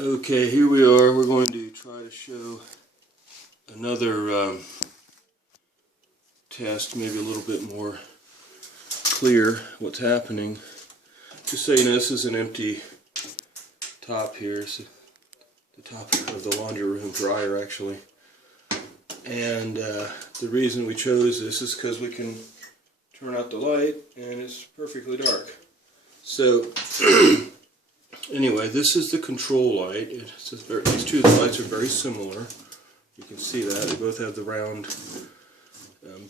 Okay, here we are. We're going to try to show another test, maybe a little bit more clear what's happening. Just so you know, this is an empty top here. It's the top of the laundry room dryer, actually. And the reason we chose this is because we can turn out the light and it's perfectly dark. So anyway, this is the control light. These two lights are very similar. You can see that. They both have the round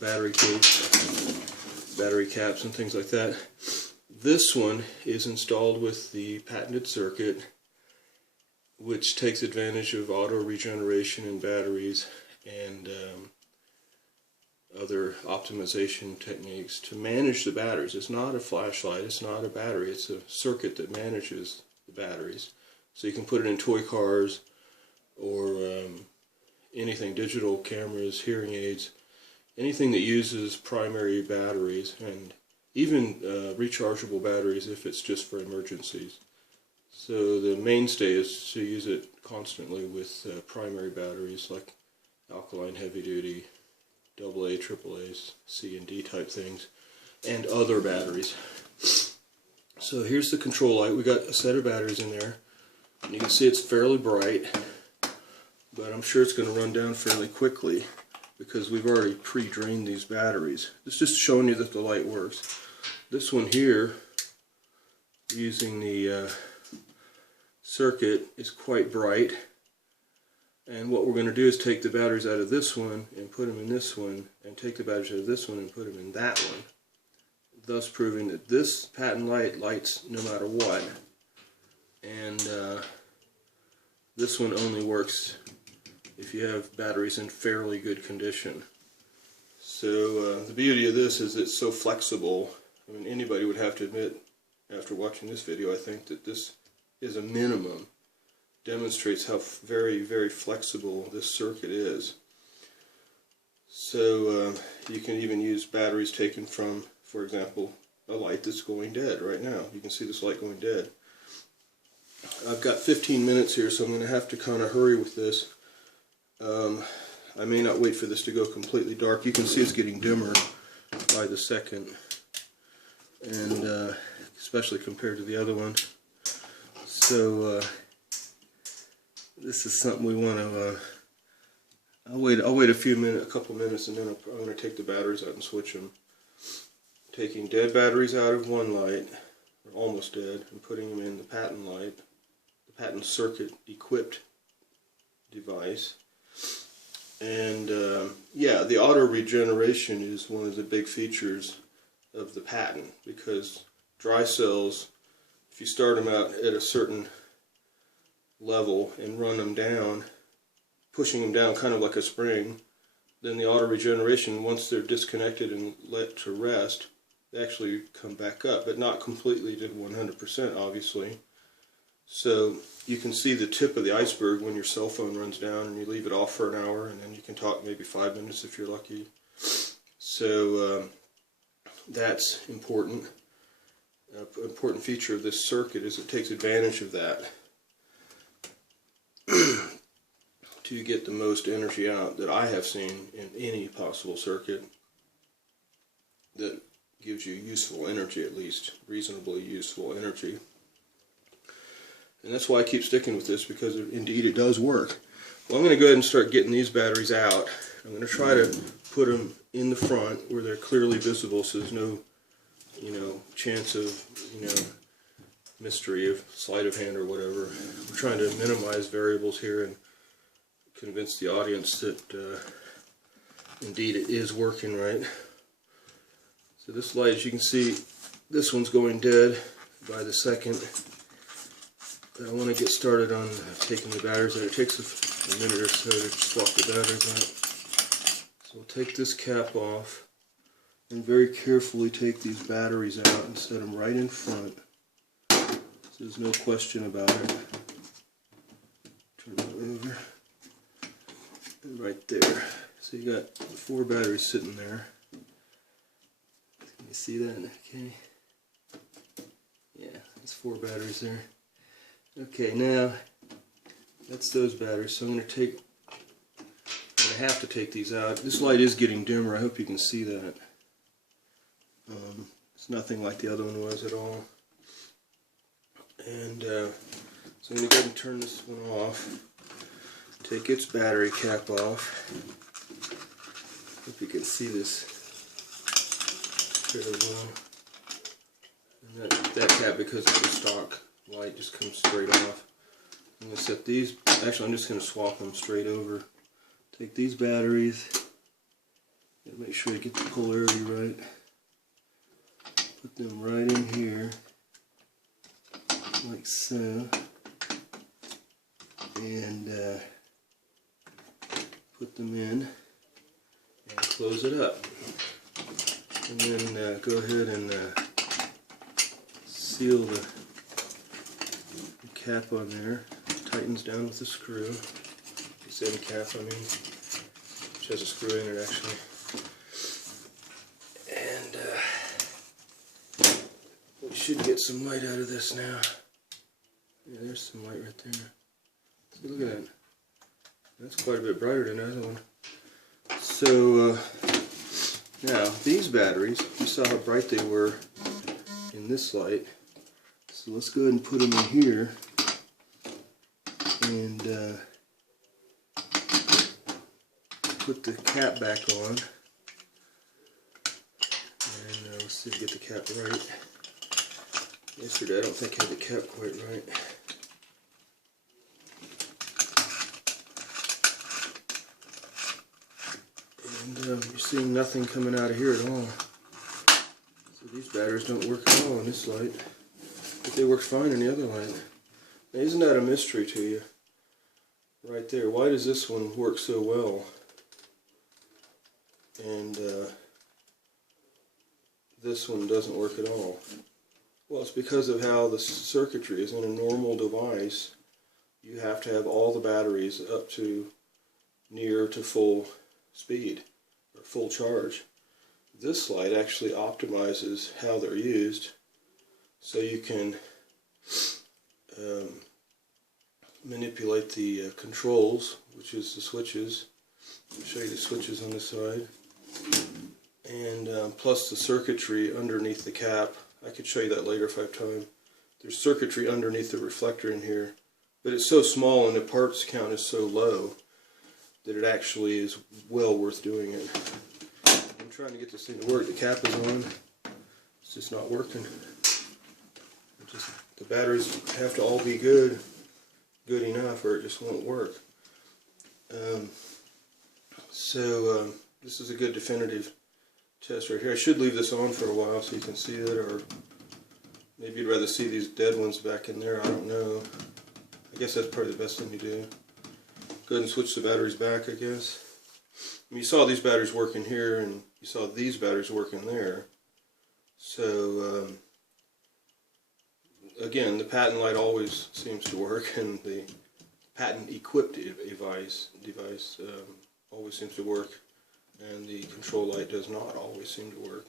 battery case, battery caps and things like that. This one is installed with the patented circuit, which takes advantage of auto-regeneration in batteries and other optimization techniques to manage the batteries. It's not a flashlight, it's not a battery, it's a circuit that manages the batteries. So you can put it in toy cars or anything, digital cameras, hearing aids, anything that uses primary batteries, and even rechargeable batteries if it's just for emergencies. So the mainstay is to use it constantly with primary batteries like alkaline heavy duty, AA, AAAs, C and D type things, and other batteries. So here's the control light. We got a set of batteries in there, and you can see it's fairly bright, but I'm sure it's going to run down fairly quickly because we've already pre-drained these batteries. It's just showing you that the light works. This one here, using the circuit, is quite bright. And what we're going to do is take the batteries out of this one and put them in this one, and take the batteries out of this one and put them in that one, thus proving that this patent light lights no matter what, and this one only works if you have batteries in fairly good condition. So the beauty of this is it's so flexible. I mean, anybody would have to admit, after watching this video, I think, that this is a minimum. Demonstrates how very, very flexible this circuit is. So you can even use batteries taken from, for example, a light that's going dead right now. You can see this light going dead. I've got 15 minutes here, so I'm going to have to kind of hurry with this. I may not wait for this to go completely dark. You can see it's getting dimmer by the second, and especially compared to the other one. So this is something we want to. I'll wait a couple minutes, and then I'm going to take the batteries out and switch them. Taking dead batteries out of one light, or almost dead, and putting them in the patent light, the patent circuit equipped device. And yeah, the auto regeneration is one of the big features of the patent, because dry cells, if you start them out at a certain level and run them down, pushing them down kind of like a spring, then the auto regeneration, once they're disconnected and let to rest, they actually come back up, but not completely to 100%, obviously. So you can see the tip of the iceberg when your cell phone runs down and you leave it off for an hour, and then you can talk maybe 5 minutes if you're lucky. So that's important. An important feature of this circuit is it takes advantage of that to get the most energy out that I have seen in any possible circuit that gives you useful energy, at least reasonably useful energy. And that's why I keep sticking with this, because indeed it does work. Well, I'm going to go ahead and start getting these batteries out. I'm going to try to put them in the front where they're clearly visible, so there's no, chance of, mystery of sleight of hand or whatever. I'm trying to minimize variables here and convince the audience that indeed it is working right. So this light, as you can see, this one's going dead by the second. I want to get started on taking the batteries out. It takes a minute or so to swap the batteries out. So we'll take this cap off and very carefully take these batteries out and set them right in front. So there's no question about it. Turn that over. And right there. So you got 4 batteries sitting there. Can you see that? Okay. Yeah, there's 4 batteries there. Okay, now that's those batteries. So I'm going to have to take these out. This light is getting dimmer. I hope you can see that. It's nothing like the other one was at all. And so I'm going to go ahead and turn this one off. Take its battery cap off. Hope you can see this fairly well. And that cap, because it's a stock light, just comes straight off. I'm going to set these, actually I'm just going to swap them straight over. Take these batteries, and make sure you get the polarity right. Put them right in here, like so. And put them in and close it up. And then go ahead and seal the cap on there. Tightens down with a screw. This end cap, I mean, which has a screw in it actually. And we should get some light out of this now. Yeah, there's some light right there. See, look at that. That's quite a bit brighter than the other one. So now these batteries, you saw how bright they were in this light. So let's go ahead and put them in here and put the cap back on. And let's see if we get the cap right. Yesterday I don't think I had the cap quite right. And you're seeing nothing coming out of here at all. So these batteries don't work at all in this light. But they work fine in the other light. Now, isn't that a mystery to you? Right there. Why does this one work so well? And this one doesn't work at all. Well, it's because of how the circuitry is. In a normal device, you have to have all the batteries up to near to full speed or full charge. This light actually optimizes how they're used, so you can manipulate the controls, which is the switches. I'll show you the switches on this side, and plus the circuitry underneath the cap. I could show you that later if I have time. There's circuitry underneath the reflector in here, but it's so small and the parts count is so low that it actually is well worth doing it. I'm trying to get this thing to work. The cap is on. It's just not working. The batteries have to all be good enough, or it just won't work. This is a good definitive test right here. I should leave this on for a while so you can see it, or maybe you'd rather see these dead ones back in there. I don't know. I guess that's probably the best thing to do. Go ahead and switch the batteries back, I guess. I mean, you saw these batteries working here, and you saw these batteries working there. So, again, the patent light always seems to work, and the patent-equipped device always seems to work, and the control light does not always seem to work.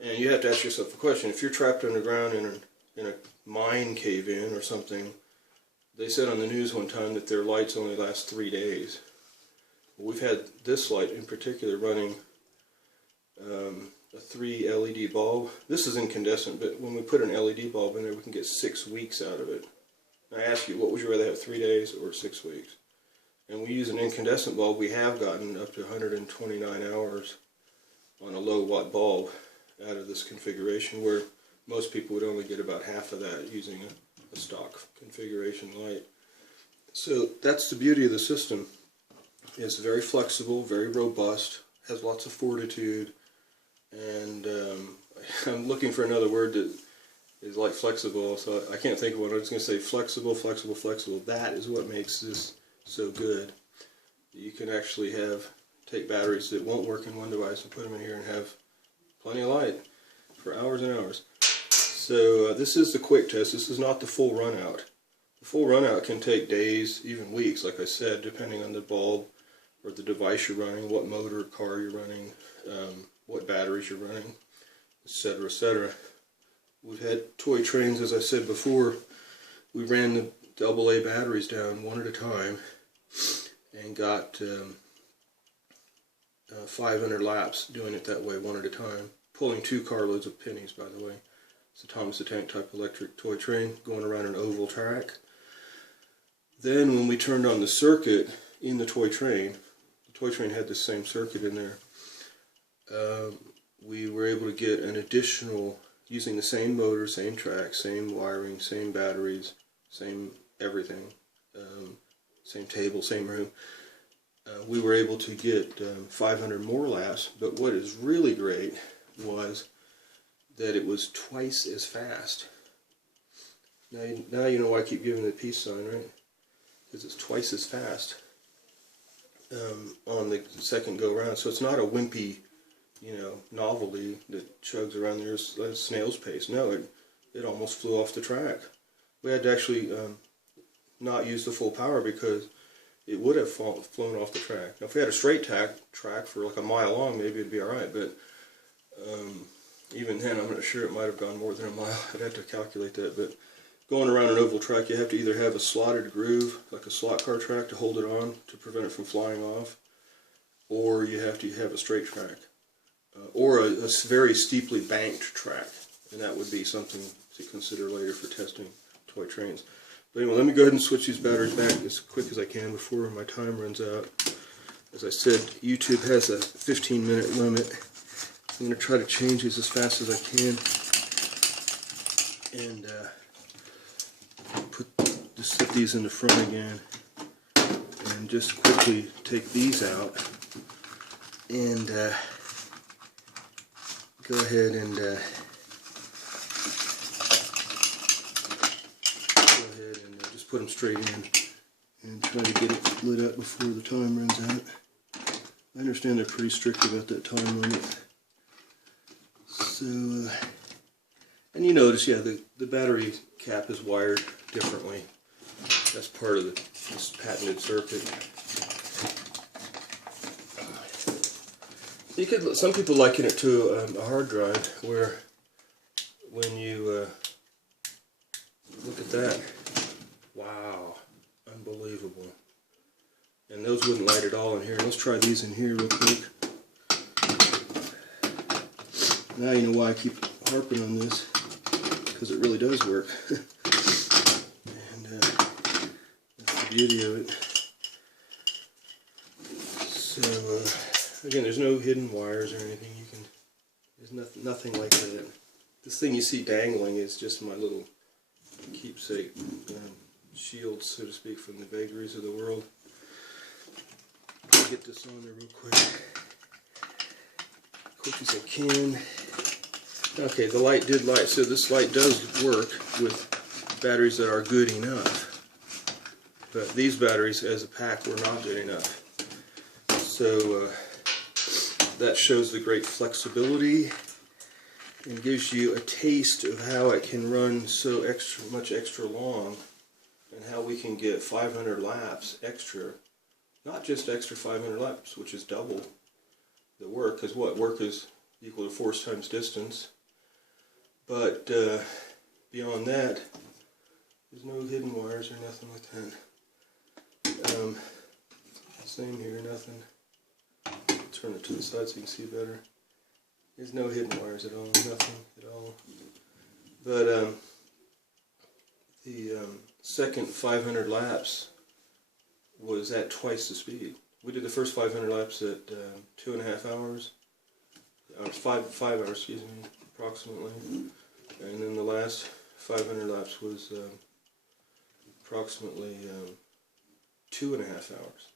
And you have to ask yourself a question. If you're trapped underground in a mine cave-in or something, they said on the news one time that their lights only last 3 days. We've had this light in particular running a 3 LED bulb. This is incandescent, but when we put an LED bulb in there, we can get 6 weeks out of it. I ask you, what would you rather have, 3 days or 6 weeks? And we use an incandescent bulb. We have gotten up to 129 hours on a low watt bulb out of this configuration, where most people would only get about half of that using a stock configuration light. So that's the beauty of the system. It's very flexible, very robust, has lots of fortitude, and I'm looking for another word that is like flexible, so I can't think of one. I'm just going to say flexible, flexible, flexible. That is what makes this so good. You can actually take batteries that won't work in one device and put them in here and have plenty of light for hours and hours. So this is the quick test. This is not the full run out. The full run out can take days, even weeks, like I said, depending on the bulb or the device you're running, what motor car you're running, what batteries you're running, etc., etc. We've had toy trains, as I said before. We ran AA batteries down one at a time and got 500 laps doing it that way, one at a time, pulling 2 carloads of pennies, by the way. It's a Thomas the Tank type electric toy train going around an oval track. Then when we turned on the circuit in the toy train had the same circuit in there, we were able to get an additional, using the same motor, same track, same wiring, same batteries, same everything, same table, same room. We were able to get 500 more laps, but what is really great was that it was twice as fast. Now you know why I keep giving the peace sign, right? Because it's twice as fast on the second go round. So it's not a wimpy, novelty that chugs around there at a snail's pace. No, it almost flew off the track. We had to actually not use the full power because it would have flown off the track. Now if we had a straight track for like a mile long, maybe it'd be alright, but even then I'm not sure, it might have gone more than a mile. I'd have to calculate that, but going around an oval track, you have to either have a slotted groove, like a slot car track, to hold it on to prevent it from flying off, or you have to have a straight track, or a very steeply banked track, and that would be something to consider later for testing toy trains. But anyway, let me go ahead and switch these batteries back as quick as I can before my time runs out. As I said, YouTube has a 15-minute limit. I'm going to try to change these as fast as I can, and just set these in the front again, and just quickly take these out, and go ahead and just put them straight in and try to get it lit up before the time runs out. I understand they're pretty strict about that time limit. So, and you notice, yeah, the battery cap is wired differently. That's part of this patented circuit. Some people liken it to a hard drive, where when you look at that, wow, unbelievable. And those wouldn't light at all in here. Let's try these in here real quick. Now you know why I keep harping on this, because it really does work. And that's the beauty of it. So again, there's no hidden wires or anything. There's nothing like that. This thing you see dangling is just my little keepsake shield, so to speak, from the vagaries of the world. I'll get this on there real quick as I can. Okay, the light did light, so this light does work with batteries that are good enough. But these batteries as a pack were not good enough. So that shows the great flexibility and gives you a taste of how it can run so much extra long, and how we can get 500 laps extra. Not just extra 500 laps, which is double the work, because work is equal to force times distance. But beyond that, there's no hidden wires or nothing like that. Same here, nothing. Turn it to the side so you can see better. There's no hidden wires at all, nothing at all. But the second 500 laps was at twice the speed. We did the first 500 laps at 2.5 hours, or 5 hours, excuse me, approximately. And then the last 500 laps was approximately 2.5 hours.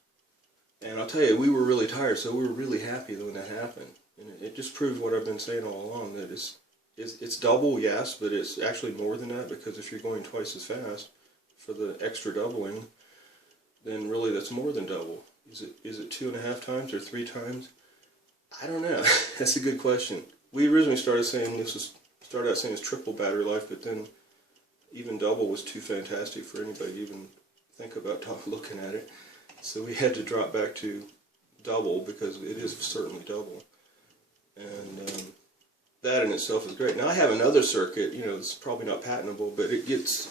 And I'll tell you, we were really tired, so we were really happy when that happened. And it just proved what I've been saying all along, that it's double, yes, but it's actually more than that, because if you're going twice as fast for the extra doubling, then really that's more than double. Is it 2.5 times or 3 times? I don't know. That's a good question. We originally started out saying it's triple battery life, but then even double was too fantastic for anybody to even think about looking at it. So we had to drop back to double, because it is certainly double. And that in itself is great. Now I have another circuit, it's probably not patentable, but it gets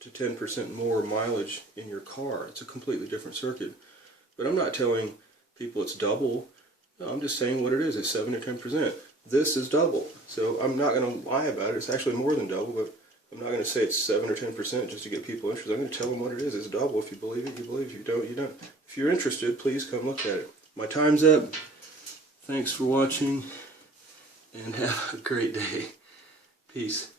to 10% more mileage in your car. It's a completely different circuit. But I'm not telling people it's double. No, I'm just saying what it is. It's 7 or 10%. This is double. So I'm not going to lie about it. It's actually more than double, but I'm not going to say it's 7 or 10% just to get people interested. I'm going to tell them what it is. It's double. If you believe it, you believe. If you don't, you don't. If you're interested, please come look at it. My time's up. Thanks for watching, and have a great day. Peace.